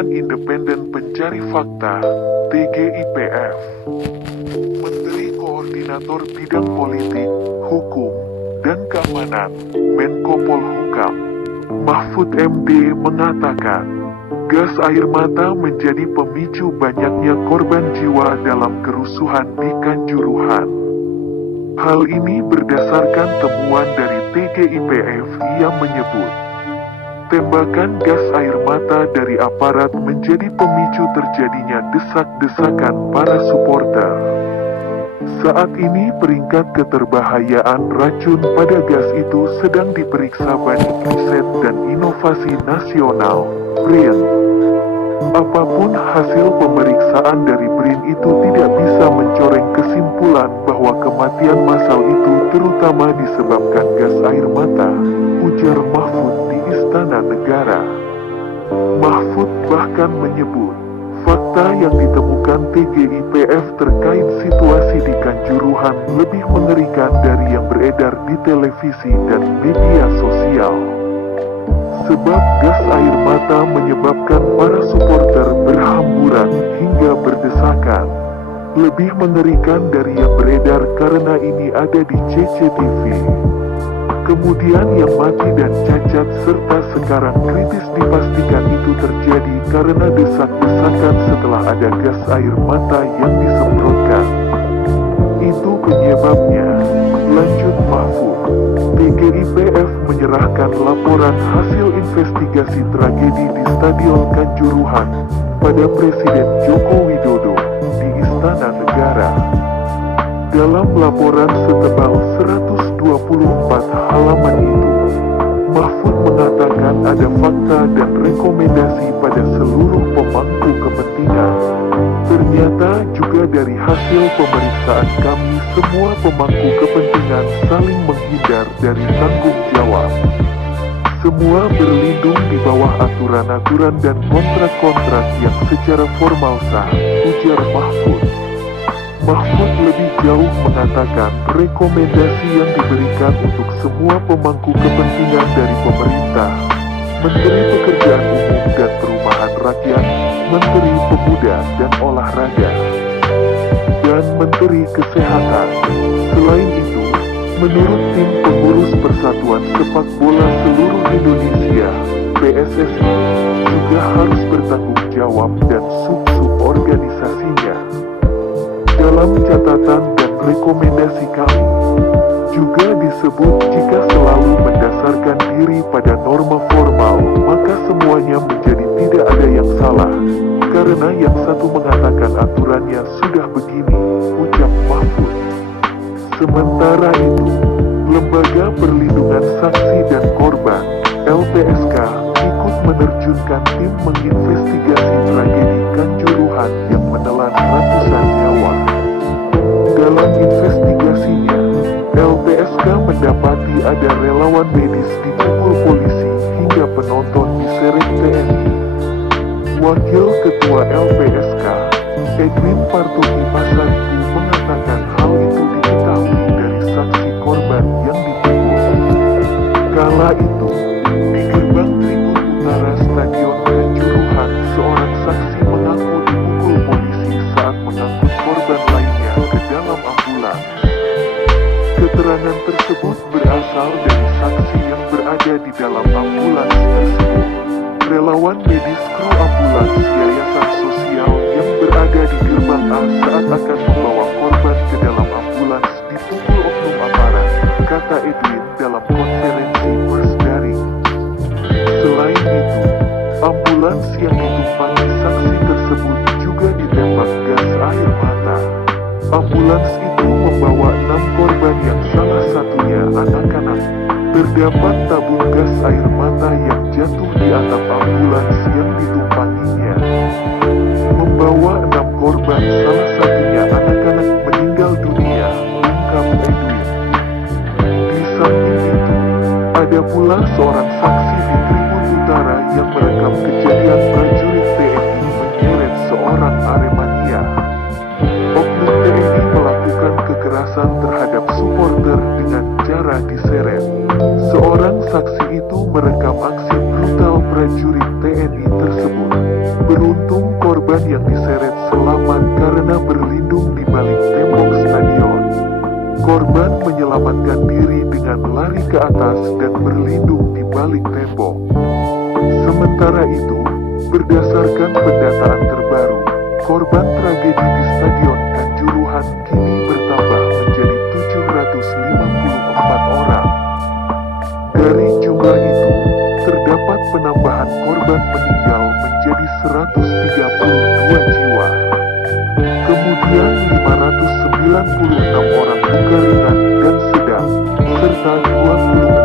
Gabungan Independen Pencari Fakta (TGIPF). Menteri Koordinator Bidang Politik, Hukum, dan Keamanan, Menko Polhukam, Mahfud MD mengatakan, gas air mata menjadi pemicu banyaknya korban jiwa dalam kerusuhan di Kanjuruhan. Hal ini berdasarkan temuan dari TGIPF yang menyebut, tembakan gas air mata dari aparat menjadi pemicu terjadinya desak-desakan para supporter. Saat ini peringkat keterbahayaan racun pada gas itu sedang diperiksa Badan Riset dan Inovasi Nasional, BRIN. Apapun hasil pemeriksaan dari BRIN itu tidak bisa mencoreng kesimpulan bahwa kematian massal itu terutama disebabkan gas air mata, ujar Mahfud di Istana Negara. Mahfud bahkan menyebut, fakta yang ditemukan TGIPF terkait situasi di Kanjuruhan lebih mengerikan dari yang beredar di televisi dan media sosial. Sebab gas air mata menyebabkan para supporter berhamburan hingga berdesakan. Lebih mengerikan dari yang beredar karena ini ada di CCTV. Kemudian yang mati dan cacat serta sekarang kritis dipastikan itu terjadi karena desak-desakan setelah ada gas air mata yang disemprotkan. Itu penyebabnya, lanjut Mahfud. TGIPF menyerahkan laporan hasil investigasi tragedi di Stadion Kanjuruhan pada Presiden Joko Widodo di Istana Negara. Dalam laporan setebal 124 halaman itu, Mahfud mengatakan ada fakta dan rekomendasi pada seluruh pemangku kepentingan. Ternyata juga dari hasil pemeriksaan kami semua pemangku kepentingan saling menghindar dari tanggung jawab. Semua berlindung di bawah aturan-aturan dan kontrak-kontrak yang secara formal sah, ujar Mahfud. Mahfud lebih jauh mengatakan rekomendasi yang diberikan untuk semua pemangku kepentingan dari pemerintah, Menteri Pekerjaan Umum dan Perumahan Rakyat, Menteri Pemuda dan Olahraga, dan Menteri Kesehatan. Selain itu, menurut tim pengurus Persatuan Sepak Bola Seluruh Indonesia, PSSI, juga harus bertanggung jawab dan sub-sub organisasinya. Dalam catatan dan rekomendasi kami, juga disebut jika selalu mendasarkan diri pada norma formal, maka semuanya menjadi tidak ada yang salah, karena yang satu mengatakan aturannya sudah begini, ucap Mahfud. Sementara itu, Lembaga Perlindungan Saksi dan Korban, LPSK, ikut menerjunkan tim menginvestigasi tragedi Kanjuruhan yang menelan ratusan nyawa. Dalam investigasinya, LPSK mendapati ada relawan medis dipukul polisi hingga penonton diseret TNI. Wakil Ketua LPSK, Edwin Partugi Pasaribu mengatakan hal itu diketahui dari saksi korban yang dipukul. Kala itu, di gerbang tribun utara Stadion Kanjuruhan, seorang saksi mengaku dipukul polisi saat mengangkut korban lainnya ke dalam ambulans. Keterangan tersebut berasal dari saksi yang berada di dalam ambulans tersebut. Relawan medis kru ambulans Yayasan Sosial yang berada di gerbang A saat akan membawa korban ke dalam ambulans dipukul oknum aparat, kata Edwin dalam konferensi pers daring. Selain itu, ambulans yang ditumpangi saksi tersebut juga ditembak gas air mata. Ambulans itu membawa 6 korban yang salah satunya anak-anak. Terdapat tabung gas air mata yang jatuh di atap ambulans yang ditumpanginya. Membawa 6 korban, salah satunya anak-anak meninggal dunia, ungkap Edwin. Di samping itu, ada pula seorang saksi di Tribun Utara yang merekam kejadian prajurit TNI menyeret seorang Aremania. Oknum TNI melakukan kekerasan terhadap supporter dengan cara diseret. Seorang saksi itu merekam aksi brutal prajurit TNI tersebut. yang diseret selamat karena berlindung di balik tembok stadion. Korban menyelamatkan diri dengan lari ke atas dan berlindung di balik tembok. Sementara itu, berdasarkan pendataan terbaru, korban tragedi di Stadion Kanjuruhan kini bertambah menjadi 754 orang. Dari jumlah itu, terdapat penambahan korban meninggal menjadi 132 jiwa. Kemudian 596 orang luka ringan dan sedang, serta 26